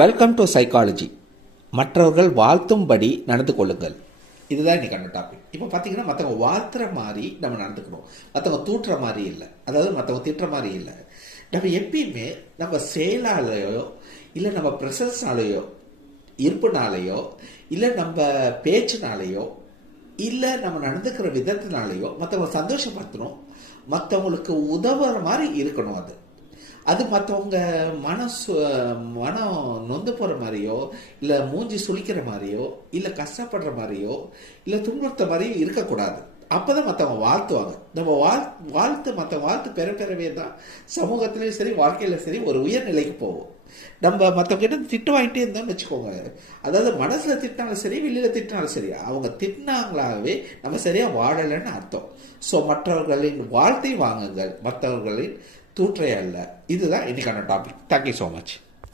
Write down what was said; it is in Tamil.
Welcome to psychology. மற்றவர்கள் வாழ்த்தும்படி நடந்து கொள்ளுங்கள். இதுதான் இன்றைக்கான டாபிக். இப்போ பார்த்தீங்கன்னா மற்றவங்க வாழ்த்துற மாதிரி நம்ம நடந்துக்கணும். மற்றவங்க தூட்டுற மாதிரி இல்லை, அதாவது மற்றவங்க திட்டுற மாதிரி இல்லை. நம்ம எப்பயுமே நம்ம செயலாலேயோ இல்லை நம்ம ப்ரெசன்ஸ்னாலேயோ இருப்புனாலேயோ இல்லை நம்ம பேச்சுனாலேயோ இல்லை நம்ம நடந்துக்கிற விதத்தினாலேயோ மற்றவங்க சந்தோஷப்படுத்தணும், மற்றவங்களுக்கு உதவுற மாதிரி இருக்கணும். அது மற்றவங்க மனம் நொந்து போகிற மாதிரியோ இல்லை மூஞ்சி சுளிக்கிற மாதிரியோ இல்லை கஷ்டப்படுற மாதிரியோ இல்லை துன்புறுத்த மாதிரியோ இருக்கக்கூடாது. அப்போ தான் மற்றவங்க வாழ்த்துவாங்க. நம்ம மற்றவங்க வாழ்த்து பெறவே தான் சமூகத்திலையும் சரி வாழ்க்கையிலும் சரி ஒரு உயர்நிலைக்கு போவோம். நம்ம மற்றவங்க கிட்ட திட்டு வாங்கிட்டே இருந்தோம்னு வச்சுக்கோங்க, அதாவது மனசில் திட்டினாலும் சரி வெளியில் திட்டினாலும் சரி அவங்க திட்டினாங்களாகவே நம்ம சரியாக வாழலைன்னு அர்த்தம். ஸோ மற்றவர்களின் வாழ்த்தை வாங்குங்கள், மற்றவர்களின் தூற்றைய அல்ல. இதுதான் இன்னைக்கான டாபிக். Thank you so much.